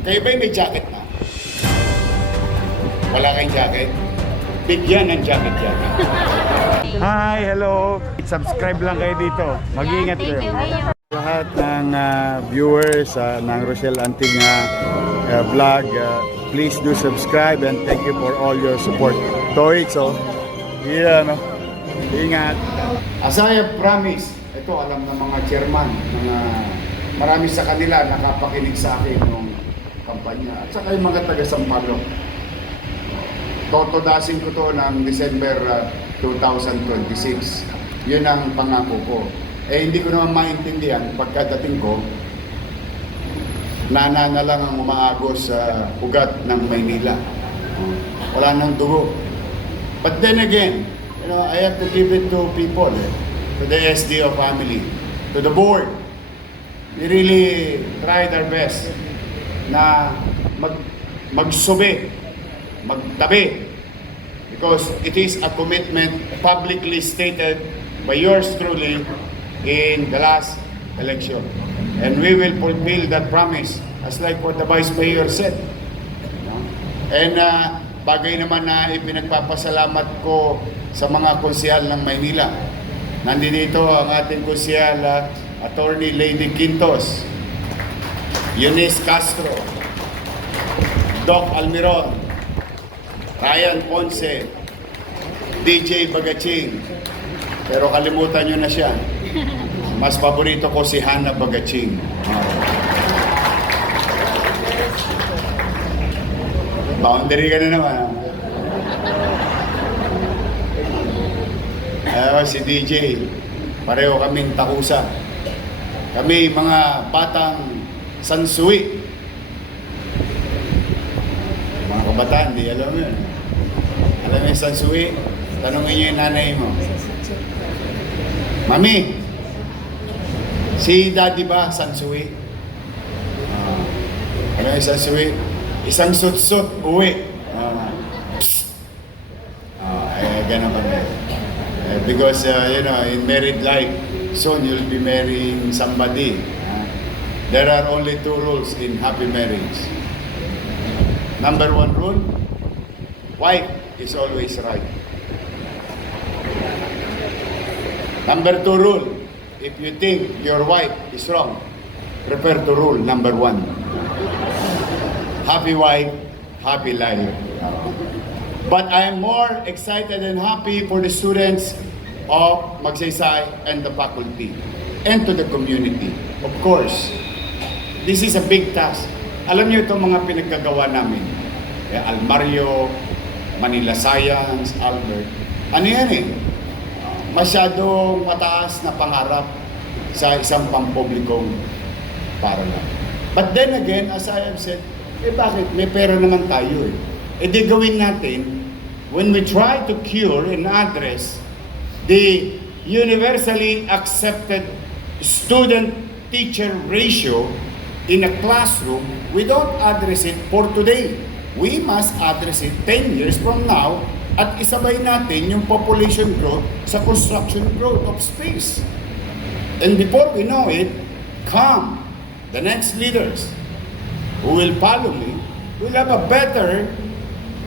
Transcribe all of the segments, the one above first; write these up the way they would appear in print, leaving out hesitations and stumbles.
Kayo ba'y may jacket na? Wala kayong jacket? Bigyan ng jacket yan. Hi, hello. Subscribe lang kayo dito. Mag-iingat kayo. Lahat ng viewers ng Rochelle Anting vlog, please do subscribe and thank you for all your support. Toits, oh. Yeah, no? Ingat. As I have promised, ito alam ng mga chairman, marami sa kanila nakapakinig sa akin ng kampanya at saka yung mga taga Sampaloc. Totodasin ko to ng December 2026. Yun ang pangako ko. Hindi ko naman maintindihan pagkadating ko, nana na lang ang umaagos sa ugat ng Maynila. Wala nang dugo. But then again, I have to give it to people, to the SDO family, to the board. We really tried our best na magsubi, magtabi, because it is a commitment publicly stated by yours truly in the last election. And we will fulfill that promise, as like what the Vice Mayor said. And bagay naman na ipinagpapasalamat ko sa mga konsehal ng Maynila. Nandito ang ating konsehal, Attorney Lady Quintos, Eunice Castro, Doc Almiron, Ryan Ponce, DJ Bagaching. Pero kalimutan nyo na siya. Mas paborito ko si Hannah Bagaching. Boundary ka na naman. Si DJ, pareho kaming takusa. Kami mga batang sansui. Mga kabataan, di alam yun. Alam mo yung sansui? Tanungin nyo yung nanay mo. Mami, si daddy ba sansui? Ano yung sansui? Isang sut-sut, uwi. Ganun kami. Because, in married life, soon you'll be marrying somebody. There are only two rules in happy marriage. Number one rule, wife is always right. Number two rule, if you think your wife is wrong, refer to rule number one. Happy wife, happy life. But I am more excited and happy for the students of Magsaysay and the faculty and to the community. Of course, this is a big task. Alam niyo itong mga pinaggagawa namin. Almario, Manila Science, Albert. Ano yan masyadong mataas na pangarap sa isang pampublikong paaralan. But then again, as I have said, bakit? May pera naman tayo di gawin natin when we try to cure and address the universally accepted student-teacher ratio in a classroom, we don't address it for today. We must address it 10 years from now at isabay natin yung population growth sa construction growth of space. And before we know it, come the next leaders who will follow me, will have a better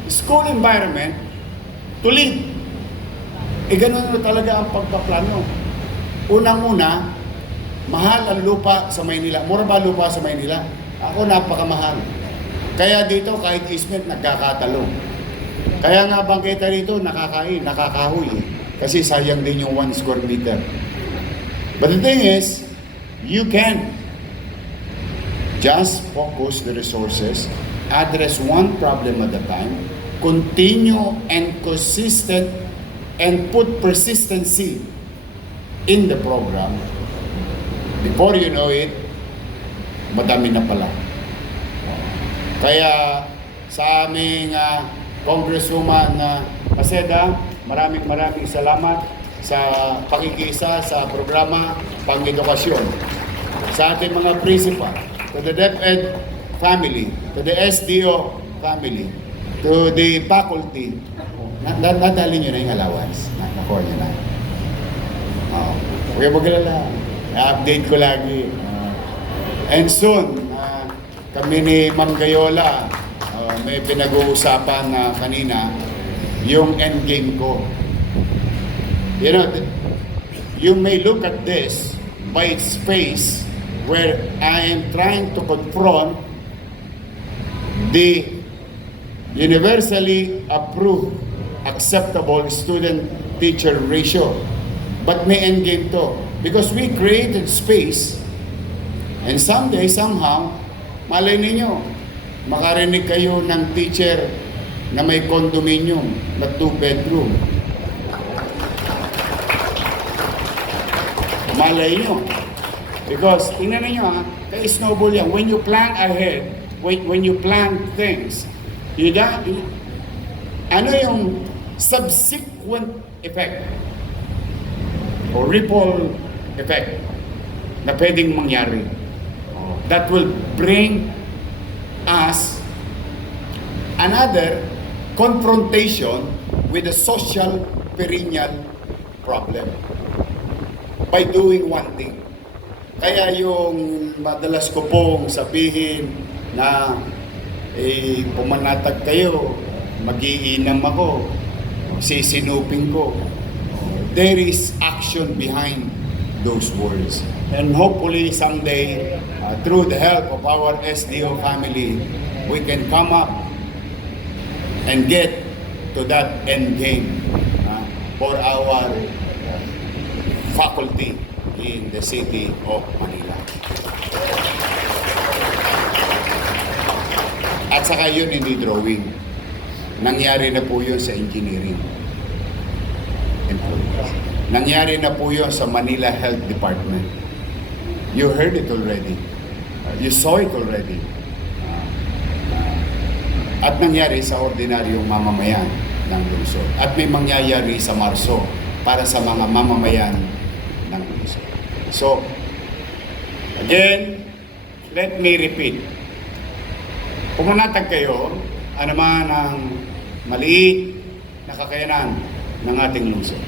school environment to lead. Ganun na talaga ang pagpaplano. Unang-una, mahal ang lupa sa Maynila. Mura ba lupa sa Maynila? Ako napakamahal. Kaya dito kahit ismet nagkakatalo. Kaya nga bangketa dito nakakahoy. Kasi sayang din yung 1 square meter. But the thing is, you can just focus the resources, address one problem at a time, continue and consistent and put persistency in the program. Before you know it, madami na pala. Kaya sa aming Congresswoman Paseda, maraming salamat sa pakikisa sa programa Pang-Edukasyon. Sa ating mga principal, to the DepEd family, to the SDO family, to the faculty, nadali nyo na yung allowance. Nakuha nyo na. Huwag magalala. I-update ko lagi. And soon, kami ni Ma'am Gayola, may pinag-uusapan na kanina, yung endgame ko. You know, you may look at this by its face, where I am trying to confront the universally approved, acceptable student-teacher ratio. But may endgame to. Because we created space, and someday, somehow, malay ninyo, makarinig kayo ng teacher na may condominium na 2-bedroom. Malay nyo. Because, tingnan ninyo ha, kay snowball yan. When you plan ahead, when you plan things, ano yung subsequent effect o ripple effect na pwedeng mangyari that will bring us another confrontation with the social perennial problem by doing one thing. Kaya yung madalas ko pong sabihin na pumanatag kayo, mag-iinam ako, sisinupin ko. There is action behind those words. And hopefully someday, through the help of our SDO family, we can come up and get to that end game for our faculty in the city of Manila. At saka yun hindi drawing. Nangyari na po yun sa engineering. Nangyari na po yun sa Manila Health Department. You heard it already. You saw it already. At nangyari sa ordinaryong mamamayan ng lungsod. At may mangyayari sa Marso para sa mga mamamayan ng lungsod. So, again, let me repeat. Pumunatag kayo, man ang maliit na kakayanan ng ating lungsod.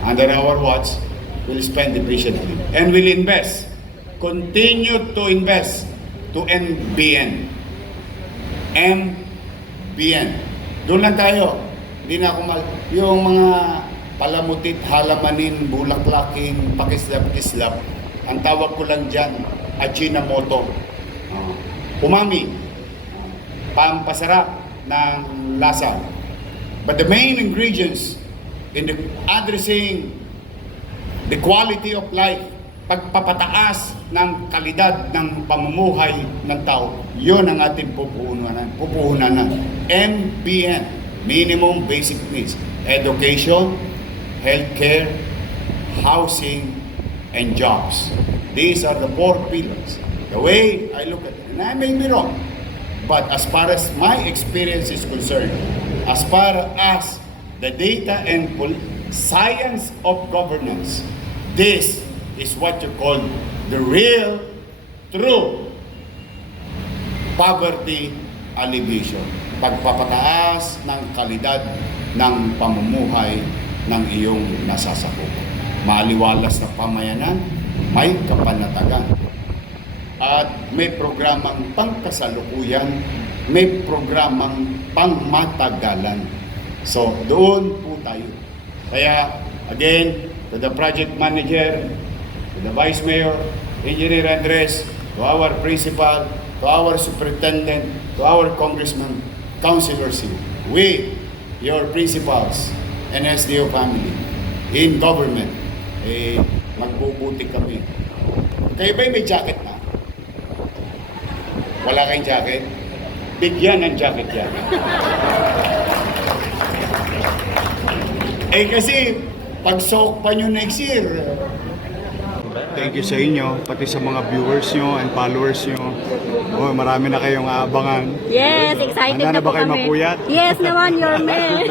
Under our watch, we'll spend efficiently. And we'll invest. Continue to invest to MBN. MBN. Doon lang tayo. Hindi na ako yung mga palamutit, halamanin, bulaklaking, pakislap-kislap. Ang tawag ko lang dyan, Ajinomoto. Umami. Pampasarap ng lasa. But the main ingredients in the addressing the quality of life, pagpapataas ng kalidad ng pamumuhay ng tao, yun ang ating pupuhunan. MBN, Minimum Basic Needs, Education, Healthcare, Housing, and Jobs. These are the 4 pillars. The way I look at it, and I may be wrong, but as far as my experience is concerned, as far as the data and science of governance, this is what you call the real, true poverty alleviation. Pagpapataas ng kalidad ng pamumuhay ng iyong nasasakupan. Maliwalas na pamayanan, may kapanatagan. At may programang pangkasalukuyan, may programang pangmatagalan. So, doon po tayo. Kaya, again, to the project manager, to the vice mayor, Engineer Andres, to our principal, to our superintendent, to our congressman, councilors here, we, your principals, and SDO family, in government, magbubuti kami. Kayo ba'y may jacket na? Wala kayong jacket? Bigyan ng jacket yan. Kasi, pag soak pa nyo next year. Thank you sa inyo, pati sa mga viewers nyo and followers nyo. Oh, marami na kayong aabangan. Yes, excited Handa na po ba kayo kami. mapuyat? Yes naman, your man.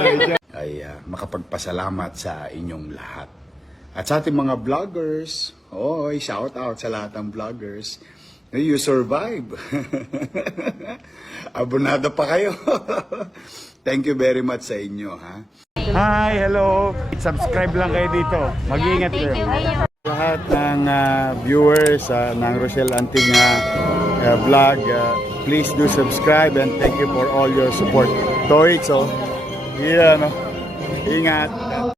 Ay makapagpasalamat sa inyong lahat. At sa ating mga vloggers, shout out sa lahat ng vloggers. You survive. Abonado pa kayo. Thank you very much sa inyo, ha? Hi, hello. Subscribe lang kayo dito. Mag-iingat kayo. Lahat ng viewers ng Rochelle Anting vlog, please do subscribe and thank you for all your support. Toy, so, yeah, no? Ingat.